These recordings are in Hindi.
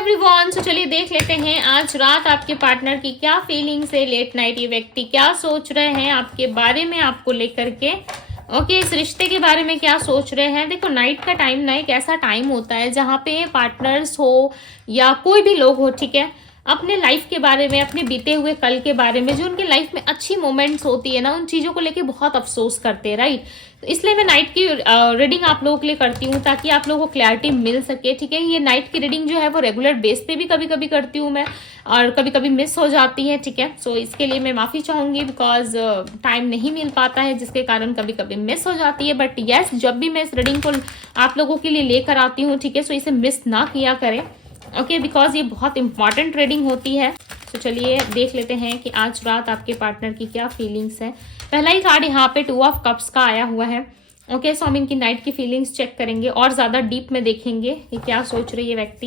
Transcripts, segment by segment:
एवरीवन, सो चलिए देख लेते हैं आज रात आपके पार्टनर की क्या फीलिंग्स है। लेट नाइट ये व्यक्ति क्या सोच रहे हैं आपके बारे में, आपको लेकर के। ओके, इस रिश्ते के बारे में क्या सोच रहे हैं। देखो, नाइट का टाइम ना एक ऐसा टाइम होता है जहाँ पे पार्टनर्स हो या कोई भी लोग हो, ठीक है, अपने लाइफ के बारे में, अपने बीते हुए कल के बारे में, जो उनके लाइफ में अच्छी मोमेंट्स होती है ना, उन चीज़ों को लेके बहुत अफसोस करते हैं, राइट। तो इसलिए मैं नाइट की रीडिंग आप लोगों के लिए करती हूँ ताकि आप लोगों को क्लैरिटी मिल सके, ठीक है। ये नाइट की रीडिंग जो है वो रेगुलर बेस पे भी कभी कभी करती हूँ मैं, और कभी कभी मिस हो जाती है, ठीक है। सो इसके लिए मैं माफ़ी चाहूँगी बिकॉज टाइम नहीं मिल पाता है, जिसके कारण कभी कभी मिस हो जाती है। बट येस, जब भी मैं इस रीडिंग को आप लोगों के लिए लेकर आती हूँ, ठीक है, सो इसे मिस ना किया करें, ओके, बिकॉज ये बहुत इंपॉर्टेंट रीडिंग होती है। तो चलिए देख लेते हैं कि आज रात आपके पार्टनर की क्या फीलिंग्स है। पहला ही कार्ड यहाँ पे 2 ऑफ कप्स का आया हुआ है। ओके, सो हम इनकी नाइट की फीलिंग्स चेक करेंगे और ज़्यादा डीप में देखेंगे कि क्या सोच रही है व्यक्ति।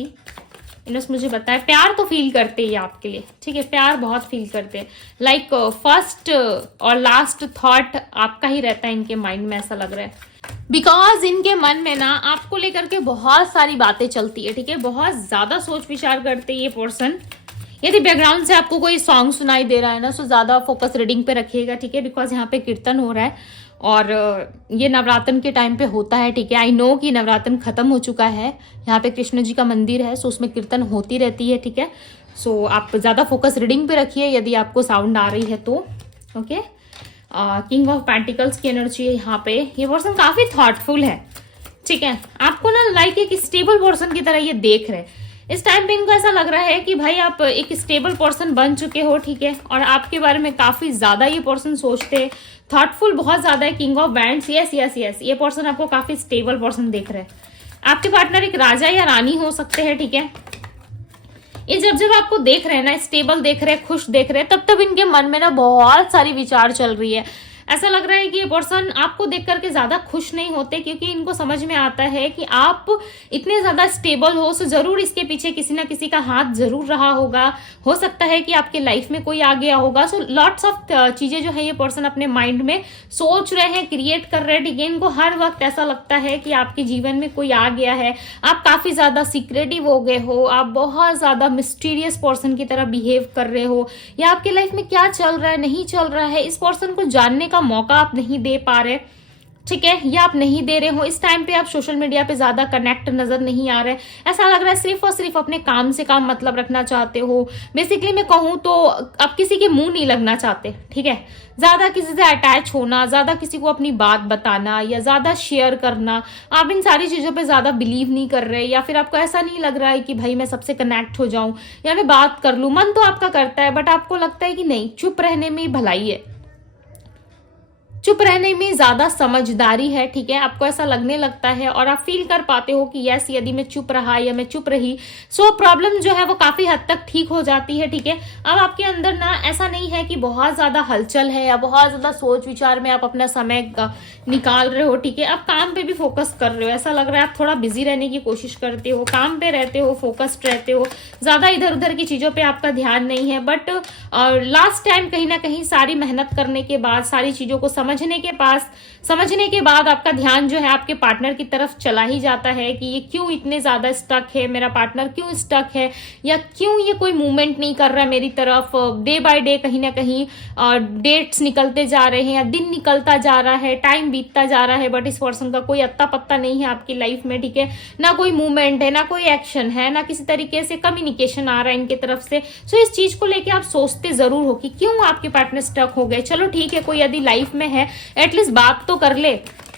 इन्होंने मुझे बताया प्यार तो फील करते हैं आपके लिए, ठीक है, प्यार बहुत फील करते हैं। लाइक फर्स्ट और लास्ट थॉट आपका ही रहता है इनके माइंड में, ऐसा लग रहा है। बिकॉज इनके मन में ना आपको लेकर के बहुत सारी बातें चलती है, ठीक है, बहुत ज्यादा सोच विचार करते हैं ये पर्सन। यदि बैकग्राउंड से आपको कोई सॉन्ग सुनाई दे रहा है ना, तो ज्यादा फोकस रीडिंग पे रखिएगा, ठीक है, बिकॉज यहाँ पे कीर्तन हो रहा है और ये नवरात्र के टाइम पे होता है, ठीक है। आई नो कि नवरात्र खत्म हो चुका है, यहाँ पे कृष्ण जी का मंदिर है, सो उसमें कीर्तन होती रहती है, ठीक है। सो आप ज्यादा फोकस रीडिंग पे रखिए यदि आपको साउंड आ रही है तो। ओके, किंग ऑफ पेंटिकल्स की एनर्जी है यहाँ पे। ये पर्सन काफी थॉटफुल है, ठीक है, आपको ना लाइक एक स्टेबल पर्सन की तरह ये देख रहे हैं। इस टाइम पे इनको ऐसा लग रहा है कि भाई आप एक स्टेबल पर्सन बन चुके हो, ठीक है, और आपके बारे में काफी ज्यादा ये पर्सन सोचते हैं, थॉटफुल बहुत ज्यादा है। King of wands, yes yes yes, ये पर्सन आपको काफी स्टेबल पर्सन देख रहे हैं। आपके पार्टनर एक राजा या रानी हो सकते हैं, ठीक है। ये जब जब आपको देख रहे हैं ना, स्टेबल देख रहे हैं, खुश देख रहे हैं, तब तब इनके मन में ना बहुत सारी विचार चल रही है। ऐसा लग रहा है कि ये पर्सन आपको देख करके ज्यादा खुश नहीं होते, क्योंकि इनको समझ में आता है कि आप इतने ज्यादा स्टेबल हो, सो जरूर इसके पीछे किसी ना किसी का हाथ जरूर रहा होगा। हो सकता है कि आपके लाइफ में कोई आ गया होगा। सो लॉट्स ऑफ चीजें जो है ये पर्सन अपने माइंड में सोच रहे हैं, क्रिएट कर रहे हैं, ठीक है। इनको हर वक्त ऐसा लगता है कि आपके जीवन में कोई आ गया है, आप काफी ज्यादा सीक्रेटिव हो गए हो, आप बहुत ज्यादा मिस्टीरियस पर्सन की तरह बिहेव कर रहे हो, या आपके लाइफ में क्या चल रहा है, नहीं चल रहा है, इस पर्सन को जानने का मौका आप नहीं दे पा रहे, ठीक है, या आप नहीं दे रहे हो। इस टाइम पे आप सोशल मीडिया पे ज्यादा कनेक्ट नजर नहीं आ रहे। ऐसा लग रहा है सिर्फ और सिर्फ अपने काम से काम मतलब रखना चाहते हो। बेसिकली मैं कहूँ तो आप किसी के मुंह नहीं लगना चाहते, ठीक है, ज्यादा किसी से अटैच होना, ज्यादा किसी को अपनी बात बताना या ज्यादा शेयर करना, आप इन सारी चीजों पे ज्यादा बिलीव नहीं कर रहे, या फिर आपको ऐसा नहीं लग रहा है कि भाई मैं सबसे कनेक्ट हो जाऊं या मैं बात कर लूं। मन तो आपका करता है, बट आपको लगता है कि नहीं, चुप रहने में भलाई है, चुप रहने में ज्यादा समझदारी है, ठीक है। आपको ऐसा लगने लगता है और आप फील कर पाते हो कि यस, यदि मैं चुप रहा या मैं चुप रही, सो प्रॉब्लम जो है वो काफी हद तक ठीक हो जाती है, ठीक है। अब आपके अंदर ना ऐसा नहीं है कि बहुत ज्यादा हलचल है या बहुत ज्यादा सोच विचार में आप अपना समय निकाल रहे हो, ठीक है। आप काम पे भी फोकस कर रहे हो, ऐसा लग रहा है आप थोड़ा बिजी रहने की कोशिश करते हो, काम पे रहते हो, फोकस्ड रहते हो, ज्यादा इधर उधर की चीजों पे आपका ध्यान नहीं है। बट लास्ट टाइम कहीं ना कहीं सारी मेहनत करने के बाद, सारी चीजों को समझने के बाद आपका ध्यान जो है आपके पार्टनर की तरफ चला ही जाता है कि ये क्यों इतने ज्यादा स्टक है, मेरा पार्टनर क्यों स्टक है, या क्यों ये कोई मूवमेंट नहीं कर रहा मेरी तरफ। डे बाय डे कहीं ना कहीं डेट्स निकलते जा रहे हैं या दिन निकलता जा रहा है, टाइम बीतता जा रहा है, बट इस पर्सन का कोई अत्ता पत्ता नहीं है आपकी लाइफ में, ठीक है। ना कोई मूवमेंट है, ना कोई एक्शन है, ना किसी तरीके से कम्युनिकेशन आ रहा है इनके तरफ से। सो इस चीज को लेके आप सोचते जरूर हो कि क्यों आपके पार्टनर स्टक हो गए। चलो ठीक है, कोई यदि लाइफ में है, एटलीस्ट बात तो कर ले,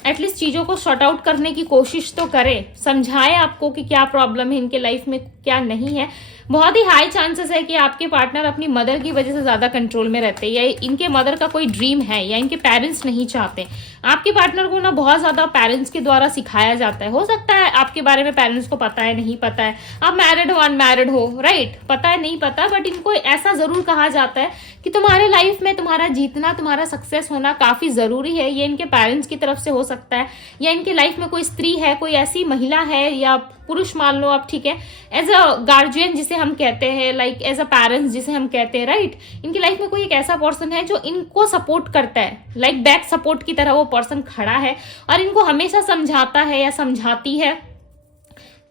एटलीस्ट चीजों को सॉर्ट आउट करने की कोशिश तो करे, समझाए आपको कि क्या प्रॉब्लम है इनके लाइफ में, क्या नहीं है। बहुत ही हाई चांसेस है कि आपके पार्टनर अपनी मदर की वजह से ज्यादा कंट्रोल में रहते हैं, या इनके मदर का कोई ड्रीम है, या इनके पेरेंट्स नहीं चाहते। आपके पार्टनर को ना बहुत ज्यादा पेरेंट्स के द्वारा सिखाया जाता है। हो सकता है आपके बारे में पेरेंट्स को पता है, नहीं पता है, आप मैरिड हो अनमैरिड हो, राइट, पता है नहीं पता, बट इनको ऐसा जरूर कहा जाता है कि तुम्हारे लाइफ में तुम्हारा जीतना, तुम्हारा सक्सेस होना काफी जरूरी है। ये इनके पेरेंट्स की तरफ से हो सकता है, या इनके लाइफ में कोई स्त्री है, कोई ऐसी महिला है या पुरुष मान लो आप, ठीक है, एज अ गार्जियन जिसे हम कहते हैं, लाइक एज अ पेरेंट्स जिसे हम कहते हैं, राइट। इनकी लाइफ में कोई एक ऐसा पर्सन है जो इनको सपोर्ट करता है, लाइक बैक सपोर्ट की तरह वो पर्सन खड़ा है और इनको हमेशा समझाता है या समझाती है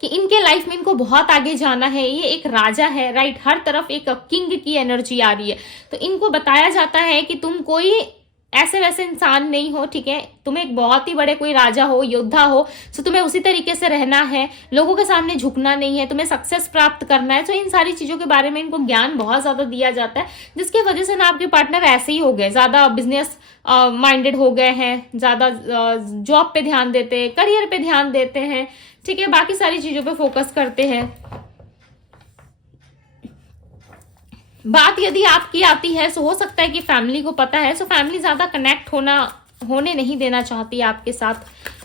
कि इनके लाइफ में इनको बहुत आगे जाना है। ये एक राजा है, राइट, हर तरफ एक किंग की एनर्जी आ रही है। तो इनको बताया जाता है कि तुम कोई ऐसे वैसे इंसान नहीं हो, ठीक है, तुम एक बहुत ही बड़े कोई राजा हो, योद्धा हो, तो तुम्हें उसी तरीके से रहना है, लोगों के सामने झुकना नहीं है, तुम्हें सक्सेस प्राप्त करना है। तो इन सारी चीजों के बारे में इनको ज्ञान बहुत ज्यादा दिया जाता है, जिसकी वजह से ना आपके पार्टनर ऐसे ही हो गए, ज्यादा बिजनेस माइंडेड हो गए हैं, ज्यादा जॉब पे ध्यान देते हैं, करियर पे ध्यान देते हैं, ठीक है, बाकी सारी चीजों पे फोकस करते हैं। बात यदि आपकी आती है तो हो सकता है कि फैमिली को पता है, सो फैमिली ज्यादा कनेक्ट होने नहीं देना चाहती है आपके साथ,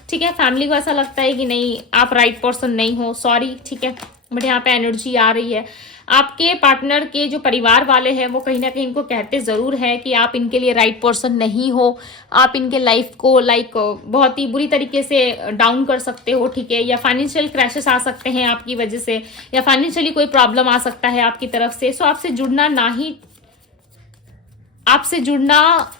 ठीक है। फैमिली को ऐसा लगता है कि नहीं, आप राइट पर्सन नहीं हो, सॉरी, ठीक है। बट यहाँ पे एनर्जी आ रही है, आपके पार्टनर के जो परिवार वाले हैं वो कहीं ना कहीं इनको कहते जरूर है कि आप इनके लिए राइट पर्सन नहीं हो, आप इनके लाइफ को बहुत ही बुरी तरीके से डाउन कर सकते हो, ठीक है, या फाइनेंशियल क्रैशेस आ सकते हैं आपकी वजह से, या फाइनेंशियली कोई प्रॉब्लम आ सकता है आपकी तरफ से। सो आपसे जुड़ना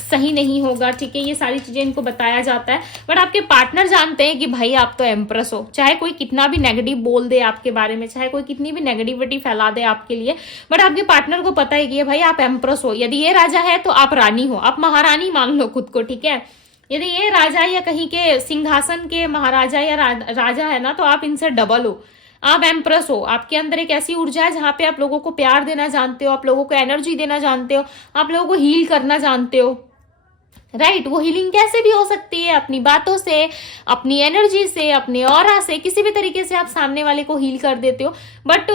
सही नहीं होगा, ठीक है, ये सारी चीजें इनको बताया जाता है। बट आपके पार्टनर जानते हैं कि भाई आप तो एम्प्रेस हो, चाहे कोई कितना भी नेगेटिव बोल दे आपके बारे में, चाहे कोई कितनी भी नेगेटिविटी फैला दे आपके लिए, बट आपके पार्टनर को पता है कि भाई आप एम्प्रेस हो। यदि ये राजा है तो आप रानी हो, आप महारानी मान लो खुद को, ठीक है। यदि ये राजा या कहीं के सिंहासन के महाराजा या राजा है ना, तो आप इनसे डबल हो, आप एम्प्रेस हो। आपके अंदर एक ऐसी ऊर्जा है जहां पे आप लोगों को प्यार देना जानते हो, आप लोगों को एनर्जी देना जानते हो, आप लोगों को हील करना जानते हो, राइट। वो हीलिंग कैसे भी हो सकती है, अपनी बातों से, अपनी एनर्जी से, अपने ऑरा से, किसी भी तरीके से आप सामने वाले को हील कर देते हो। बट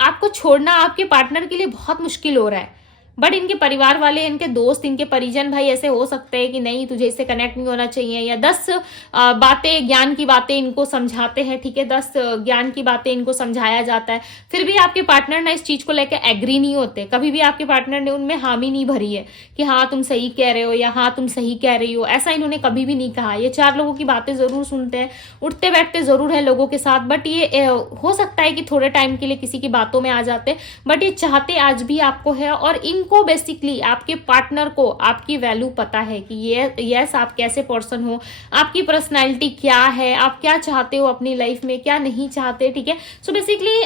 आपको छोड़ना आपके पार्टनर के लिए बहुत मुश्किल हो रहा है। बट इनके परिवार वाले, इनके दोस्त, इनके परिजन भाई ऐसे हो सकते हैं कि नहीं, तुझे इससे कनेक्ट नहीं होना चाहिए, या 10 बातें, ज्ञान की बातें इनको समझाते हैं, ठीक है, 10 ज्ञान की बातें इनको समझाया जाता है। फिर भी आपके पार्टनर ना इस चीज को लेकर एग्री नहीं होते, कभी भी आपके पार्टनर ने उनमें हामी नहीं भरी है कि हाँ तुम सही कह रहे हो या हाँ तुम सही कह रही हो, ऐसा इन्होंने कभी भी नहीं कहा। ये 4 लोगों की बातें जरूर सुनते हैं, उठते बैठते जरूर है लोगों के साथ, बट ये हो सकता है कि थोड़े टाइम के लिए किसी की बातों में आ जाते, बट ये चाहते आज भी आपको है। और इनको बेसिकली आपके पार्टनर को आपकी वैल्यू पता है कि यस आप कैसे पर्सन हो, आपकी पर्सनालिटी क्या है, आप क्या चाहते हो अपनी लाइफ में, क्या नहीं चाहते, ठीक है। सो बेसिकली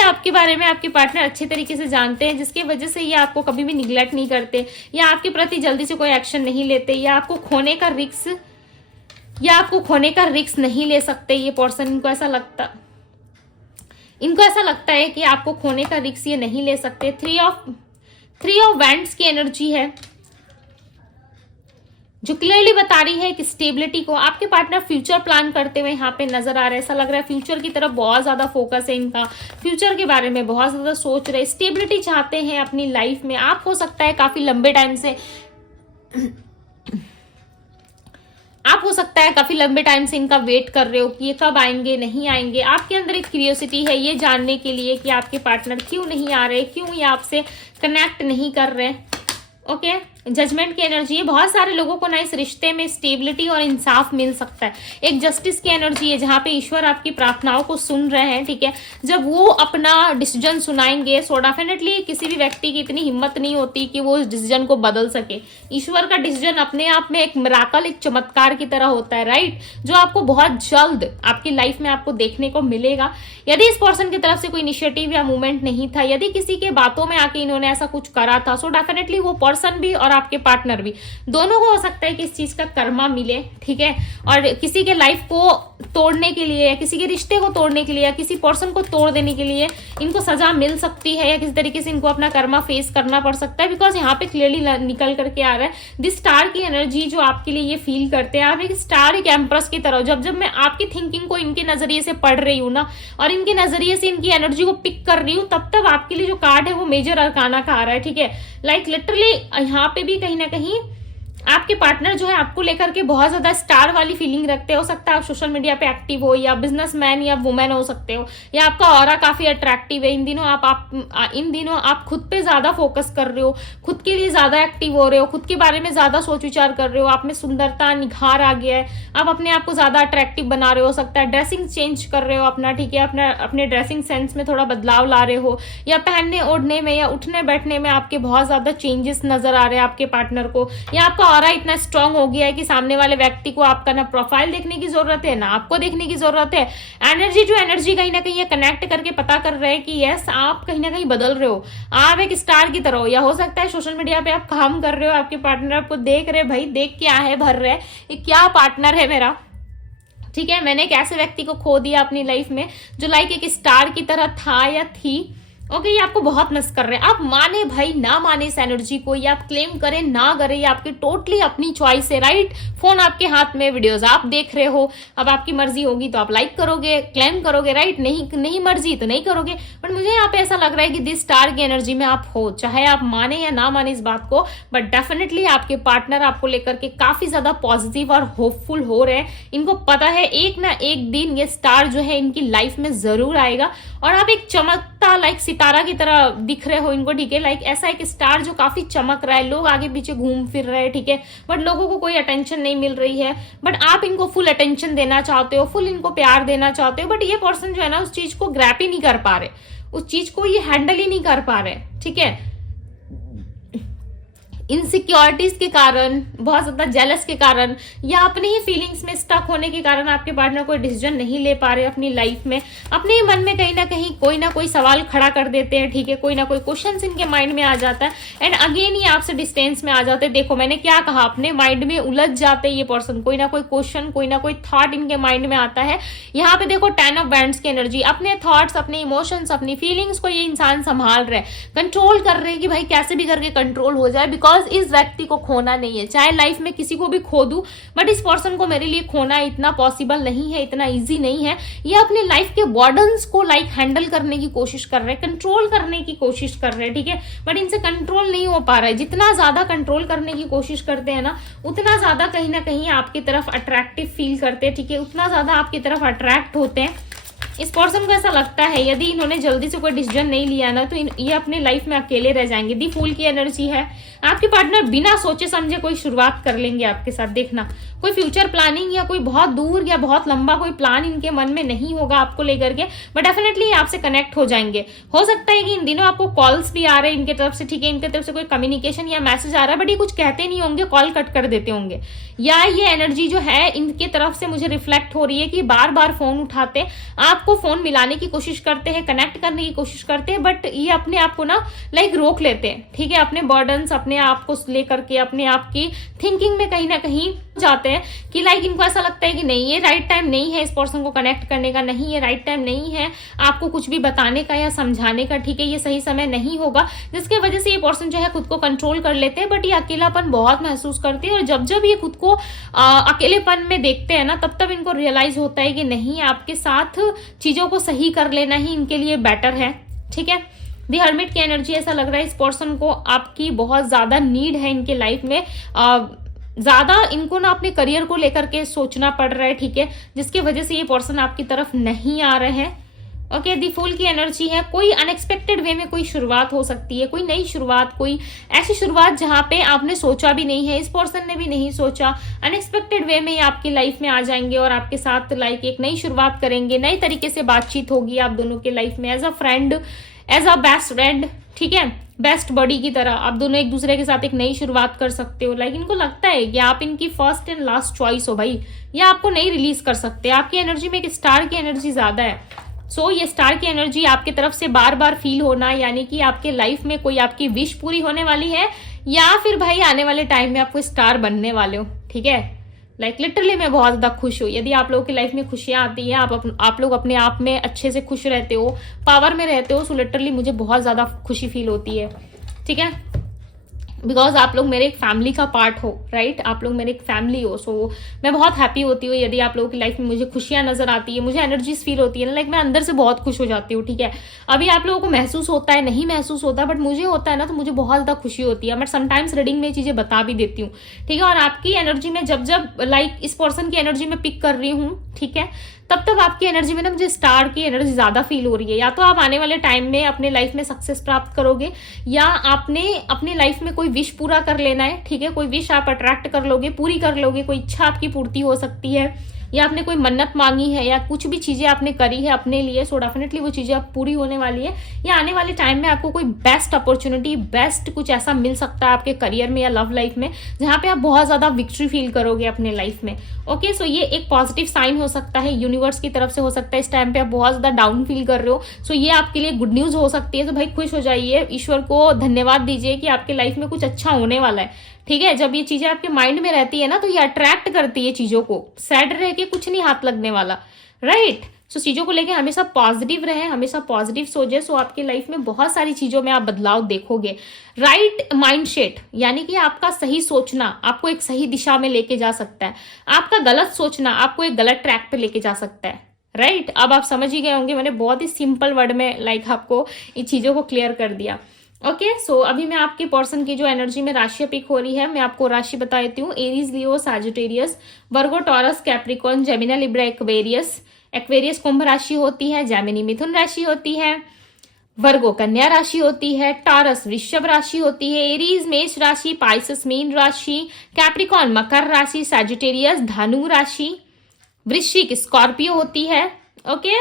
आपके बारे में आपके पार्टनर अच्छे तरीके से जानते हैं, जिसकी वजह से ये आपको कभी भी निगलेक्ट नहीं करते, या आपके प्रति जल्दी से कोई एक्शन नहीं लेते, या आपको खोने का रिस्क नहीं ले सकते ये पर्सन। इनको ऐसा लगता है कि आपको खोने का रिस्क ये नहीं ले सकते। 3 ऑफ वैंड्स की एनर्जी है जो क्लियरली बता रही है कि स्टेबिलिटी को आपके पार्टनर फ्यूचर प्लान करते हुए यहाँ पे नजर आ रहा है। ऐसा लग रहा है फ्यूचर की तरफ बहुत ज्यादा फोकस है इनका, फ्यूचर के बारे में बहुत ज्यादा सोच रहे, स्टेबिलिटी चाहते हैं अपनी लाइफ में। आप हो सकता है काफी लंबे टाइम से इनका वेट कर रहे हो कि ये कब आएंगे, नहीं आएंगे। आपके अंदर एक क्यूरियोसिटी है ये जानने के लिए कि आपके पार्टनर क्यों नहीं आ रहे, क्यों ये आपसे कनेक्ट नहीं कर रहे। ओके, जजमेंट की एनर्जी है। बहुत सारे लोगों को ना इस रिश्ते में स्टेबिलिटी और इंसाफ मिल सकता है। एक जस्टिस की एनर्जी है जहां पे ईश्वर आपकी प्रार्थनाओं को सुन रहे हैं, ठीक है। जब वो अपना डिसीजन सुनाएंगे, सो डेफिनेटली किसी भी व्यक्ति की इतनी हिम्मत नहीं होती कि वो उस डिसीजन को बदल सके। ईश्वर का डिसीजन अपने आप में एक मिराकल, एक चमत्कार की तरह होता है, राइट, जो आपको बहुत जल्द आपकी लाइफ में आपको देखने को मिलेगा। यदि इस पर्सन की तरफ से कोई इनिशिएटिव या मूवमेंट नहीं था, यदि किसी के बातों में आके इन्होंने ऐसा कुछ करा था, सो डेफिनेटली वो पर्सन भी और आपके पार्टनर भी, दोनों को हो सकता है कि इस चीज का कर्मा मिले, ठीक है। और किसी के लाइफ को तोड़ने के लिए, या किसी के रिश्ते को तोड़ने के लिए, या किसी पर्सन को तोड़ देने के लिए इनको सजा मिल सकती है, या किसी तरीके से इनको अपना कर्मा फेस करना पड़ सकता है। बिकॉज यहाँ पे क्लियरली निकल करके आ रहा है दिस स्टार की एनर्जी जो आपके लिए ये फील करते हैं। आप एक स्टार, एक एम्प्रेस की तरह। जब मैं आपकी थिंकिंग को इनके नजरिए से पढ़ रही हूँ ना, और इनके नजरिए से इनकी एनर्जी को पिक कर रही हूँ, तब आपके लिए जो कार्ड है वो मेजर अरकाना का आ रहा है, ठीक है। लाइक लिटरली यहाँ पे भी कहीं ना कहीं आपके पार्टनर जो है आपको लेकर के बहुत ज्यादा स्टार वाली फीलिंग रखते हो सकता है। आप सोशल मीडिया पे एक्टिव हो, या बिजनेसमैन या वुमेन हो सकते हो, या आपका ऑरा काफी अट्रैक्टिव है। इन दिनों आप खुद पे ज्यादा फोकस कर रहे हो, खुद के लिए ज्यादा एक्टिव हो रहे हो, खुद के बारे में ज्यादा सोच विचार कर रहे हो, आप में सुंदरता निखार आ गया है, आप अपने आप को ज्यादा अट्रैक्टिव बना रहे हो सकता है। ड्रेसिंग चेंज कर रहे हो अपना, ठीक है, अपने ड्रेसिंग सेंस में थोड़ा बदलाव ला रहे हो, या पहनने ओढ़ने में या उठने बैठने में आपके बहुत ज्यादा चेंजेस नजर आ रहे हैं आपके पार्टनर को, या आपका ऑरा इतना स्ट्रांग हो गया है कि सामने वाले व्यक्ति को आपका ना प्रोफाइल देखने की जरूरत है, ना आपको देखने की जरूरत है। एनर्जी टू एनर्जी कहीं ना कहीं ये कनेक्ट करके पता कर रहे हैं कि यस, आप कहीं ना कहीं बदल रहे हो, आप एक स्टार की तरह हो। या हो सकता है सोशल मीडिया पे आप काम कर रहे हो, आपके पार्टनर आपको देख रहे, भाई देख क्या है, भर रहे, ये क्या पार्टनर है मेरा, ठीक है। मैंने एक ऐसे व्यक्ति को खो दिया अपनी लाइफ में जो लाइक एक स्टार की तरह था या थी। ओके, ये आपको बहुत मिस कर रहे हैं। आप माने भाई ना माने इस एनर्जी को, या आप क्लेम करें ना करें, ये आपकी टोटली अपनी चॉइस है, राइट। फोन आपके हाथ में, वीडियोस आप देख रहे हो, अब आपकी मर्जी होगी तो आप लाइक करोगे, क्लेम करोगे, राइट। नहीं मर्जी तो नहीं करोगे। बट मुझे यहाँ पे ऐसा लग रहा है कि दिस स्टार की एनर्जी में आप हो, चाहे आप माने या ना माने इस बात को, बट डेफिनेटली आपके पार्टनर आपको लेकर के काफी ज्यादा पॉजिटिव और होपफुल हो रहे हैं। इनको पता है एक ना एक दिन ये स्टार जो है इनकी लाइफ में जरूर आएगा, और आप एक चमकता लाइक सितारा की तरह दिख रहे हो इनको, ठीक है। लाइक ऐसा एक स्टार जो काफी चमक रहा है, लोग आगे पीछे घूम फिर रहे हैं, ठीक है, बट लोगों को कोई अटेंशन नहीं मिल रही है। बट आप इनको फुल अटेंशन देना चाहते हो, फुल इनको प्यार देना चाहते हो, बट ये पर्सन जो है ना उस चीज को ग्रैप ही नहीं कर पा रहे, उस चीज को ये हैंडल ही नहीं कर पा रहे, ठीक है। इनसिक्योरिटीज के कारण, बहुत ज्यादा जेलस के कारण, या अपने ही फीलिंग्स में स्टक होने के कारण आपके पार्टनर कोई डिसीजन नहीं ले पा रहे अपनी लाइफ में। अपने ही मन में कहीं ना कोई सवाल खड़ा कर देते हैं, ठीक है, कोई ना कोई क्वेश्चन इनके माइंड में आ जाता है, एंड अगेन ये आपसे डिस्टेंस में आ जाते हैं। देखो मैंने क्या कहा, अपने माइंड में उलझ जाते हैं ये पर्सन, कोई ना कोई क्वेश्चन, कोई ना कोई थॉट इनके माइंड में आता है। यहाँ पे देखो 10 ऑफ वैंड्स की एनर्जी, अपने थॉट्स, अपने इमोशंस, अपनी फीलिंग्स को ये इंसान संभाल रहे हैं, कंट्रोल कर रहे हैं कि भाई कैसे भी करके कंट्रोल हो जाए, बिकॉज इस व्यक्ति को खोना नहीं है। चाहे लाइफ में किसी को भी खो दूं, बट इस पर्सन को मेरे लिए खोना इतना पॉसिबल नहीं है, इतना इजी नहीं है। ये अपने लाइफ के बर्डन्स को लाइक हैंडल करने की कोशिश कर रहे हैं, कंट्रोल करने की कोशिश कर रहे हैं, ठीक है, बट इनसे कंट्रोल नहीं हो पा रहा है। जितना ज्यादा कंट्रोल करने की कोशिश करते हैं ना, उतना ज्यादा कहीं ना कहीं आपकी तरफ अट्रैक्टिव फील करते हैं, ठीक है, उतना ज्यादा आपकी तरफ अट्रैक्ट होते हैं। इस पर्सन को ऐसा लगता है यदि इन्होंने जल्दी से कोई डिसीजन नहीं लिया ना, तो ये अपने लाइफ में अकेले रह जाएंगे। दी फूल की एनर्जी है, आपके पार्टनर बिना सोचे समझे कोई शुरुआत कर लेंगे आपके साथ, देखना। कोई फ्यूचर प्लानिंग या कोई बहुत दूर या बहुत लंबा कोई प्लान इनके मन में नहीं होगा आपको लेकर के, बट डेफिनेटली आपसे कनेक्ट हो जाएंगे। हो सकता है कि इन दिनों आपको कॉल्स भी आ रहे हैं इनके तरफ से, ठीक है, इनके तरफ से कोई कम्युनिकेशन या मैसेज आ रहा है, बट ये कुछ कहते नहीं होंगे, कॉल कट कर देते होंगे। या ये एनर्जी जो है इनके तरफ से मुझे रिफ्लेक्ट हो रही है कि बार बार फोन उठाते, आपको फोन मिलाने की कोशिश करते हैं, कनेक्ट करने की कोशिश करते हैं, बट ये अपने आप को ना लाइक रोक लेते हैं, ठीक है, अपने बर्डन्स अपने आप को लेकर के अपने आप की थिंकिंग में कहीं ना कहीं जाते हैं कि लाइक इनको ऐसा लगता है कि नहीं, ये राइट टाइम नहीं है इस पर्सन को कनेक्ट करने का, नहीं ये राइट टाइम नहीं है आपको कुछ भी बताने का या समझाने का, ठीक है, ये सही समय नहीं होगा, जिसके वजह से ये पर्सन जो है खुद को कंट्रोल कर लेते हैं। बट ये अकेलापन बहुत महसूस करते हैं, और जब जब ये खुद को अकेलेपन में देखते हैं ना, तब तब इनको रियलाइज होता है कि नहीं, आपके साथ चीजों को सही कर लेना ही इनके लिए बेटर है, ठीक है। दी हर्मिट की एनर्जी, ऐसा लग रहा है इस पर्सन को आपकी बहुत ज्यादा नीड है इनके लाइफ में, ज्यादा इनको ना अपने करियर को लेकर के सोचना पड़ रहा है, ठीक है, जिसकी वजह से ये पर्सन आपकी तरफ नहीं आ रहे हैं। ओके, दी फूल की एनर्जी है, कोई अनएक्सपेक्टेड वे में कोई शुरुआत हो सकती है, कोई नई शुरुआत, कोई ऐसी शुरुआत जहां पे आपने सोचा भी नहीं है, इस पर्सन ने भी नहीं सोचा, अनएक्सपेक्टेड वे में ये आपकी लाइफ में आ जाएंगे और आपके साथ लाइक एक नई शुरुआत करेंगे, नई तरीके से बातचीत होगी आप दोनों के लाइफ में, as a friend, as a best friend, ठीक है, बेस्ट बडी की तरह आप दोनों एक दूसरे के साथ एक नई शुरुआत कर सकते हो। लाइक इनको लगता है कि आप इनकी फर्स्ट एंड लास्ट चॉइस हो भाई, या आपको नहीं रिलीज कर सकते। आपकी एनर्जी में एक स्टार की एनर्जी ज्यादा है, सो ये स्टार की एनर्जी आपकी तरफ से बार बार फील होना, यानी कि आपके लाइफ में कोई आपकी विश पूरी होने वाली है, या फिर भाई आने वाले टाइम में आपको स्टार बनने वाले हो, ठीक है। लाइक लिटरली मैं बहुत ज्यादा खुश हूँ। यदि आप लोगों की लाइफ में खुशियां आती है, आप लोग अपने आप में अच्छे से खुश रहते हो, पावर में रहते हो, सो लिटरली मुझे बहुत ज्यादा खुशी फील होती है, ठीक है, बिकॉज आप लोग मेरे एक फैमिली का पार्ट हो, राइट, आप लोग मेरे एक फैमिली हो। सो मैं बहुत हैप्पी होती हूँ यदि आप लोगों की लाइफ में मुझे खुशियां नजर आती है, मुझे एनर्जीज फील होती है ना, लाइक मैं अंदर से बहुत खुश हो जाती हूँ, ठीक है। अभी आप लोगों को महसूस होता है, नहीं महसूस होता, बट मुझे होता है ना, तो मुझे बहुत ज्यादा खुशी होती है। मैं समटाइम्स रीडिंग में ये चीजें बता भी देती हूँ, ठीक है। और आपकी एनर्जी में जब जब लाइक इस पर्सन की एनर्जी में पिक कर रही हूँ, ठीक है, तब तब आपकी एनर्जी में ना मुझे स्टार की एनर्जी ज्यादा फील हो रही है। या तो आप आने वाले टाइम में अपने लाइफ में सक्सेस प्राप्त करोगे, या आपने अपने लाइफ में कोई विश पूरा कर लेना है, ठीक है, कोई विश आप अट्रैक्ट कर लोगे, पूरी कर लोगे, कोई इच्छा आपकी पूर्ति हो सकती है, या आपने कोई मन्नत मांगी है या कुछ भी चीजें आपने करी है अपने लिए, सो डेफिनेटली वो चीजें अब पूरी होने वाली है, या आने वाले टाइम में आपको कोई बेस्ट अपॉर्चुनिटी, बेस्ट कुछ ऐसा मिल सकता है आपके करियर में या लव लाइफ में, जहां पे आप बहुत ज्यादा विक्ट्री फील करोगे अपने लाइफ में। ओके, सो ये एक पॉजिटिव साइन हो सकता है, यूनिवर्स की तरफ से हो सकता है। इस टाइम पे आप बहुत ज्यादा डाउन फील कर रहे हो, सो ये आपके लिए गुड न्यूज हो सकती है। तो भाई खुश हो जाइए, ईश्वर को धन्यवाद दीजिए कि आपके लाइफ में कुछ अच्छा होने वाला है। ठीक है, जब ये चीजें आपके माइंड में रहती है ना, तो ये अट्रैक्ट करती है चीजों को। सैड रह के कुछ नहीं हाथ लगने वाला, राइट। सो चीजों को लेके हमेशा पॉजिटिव रहे, हमेशा पॉजिटिव सोचे। सो आपकी लाइफ में बहुत सारी चीजों में आप बदलाव देखोगे। राइट माइंडसेट, यानी कि आपका सही सोचना आपको एक सही दिशा में लेके जा सकता है, आपका गलत सोचना आपको एक गलत ट्रैक पे लेके जा सकता है, राइट। अब आप समझ ही गए होंगे, मैंने बहुत ही सिंपल वर्ड में आपको इन चीजों को क्लियर कर दिया। ओके, सो अभी मैं आपके पर्सन की जो एनर्जी में राशि पिक हो रही है, मैं आपको राशि बता देती हूँ। Aries, Leo, Sagittarius, Virgo, Taurus, Capricorn, Gemini, Libra, Aquarius. Aquarius कुंभ राशि होती है, जेमिनी मिथुन राशि होती है, वर्गो कन्या राशि होती है, टॉरस वृषभ राशि होती है, एरीज मेष राशि, पाइसेस मीन राशि, कैप्रिकॉर्न मकर राशि, सैजिटेरियस धनु राशि, वृश्चिक स्कॉर्पियो होती है, ओके।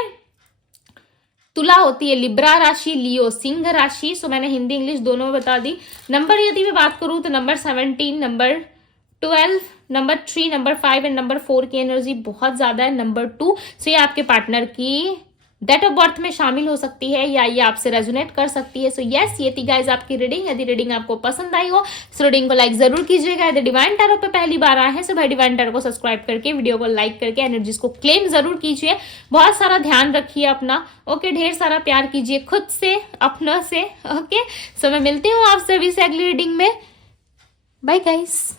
तुला होती है लिब्रा राशि, लियो सिंह राशि। सो मैंने हिंदी इंग्लिश दोनों में बता दी। नंबर यदि मैं बात करूं तो number 17, number 12, number 3, number 5 and number 4 की एनर्जी बहुत ज्यादा है। नंबर 2 से आपके पार्टनर की डेट ऑफ बर्थ में शामिल हो सकती है या ये आपसे रेजोनेट कर सकती है। सो यस, ये थी गाइज आपकी रीडिंग। यदि रीडिंग आपको पसंद आई हो इस रीडिंग को लाइक जरूर कीजिएगा। यदि डिवाइन टैरो पे पहली बार आए हैं तो भाई डिवाइन टैरो को सब्सक्राइब करके वीडियो को लाइक करके एनर्जीज को क्लेम जरूर कीजिए। बहुत सारा ध्यान रखिए अपना, ओके। ढेर सारा प्यार कीजिए खुद से, अपनों से, ओके। सो मैं मिलती हूँ आपसे अभी से अगली रीडिंग में। Bye guys.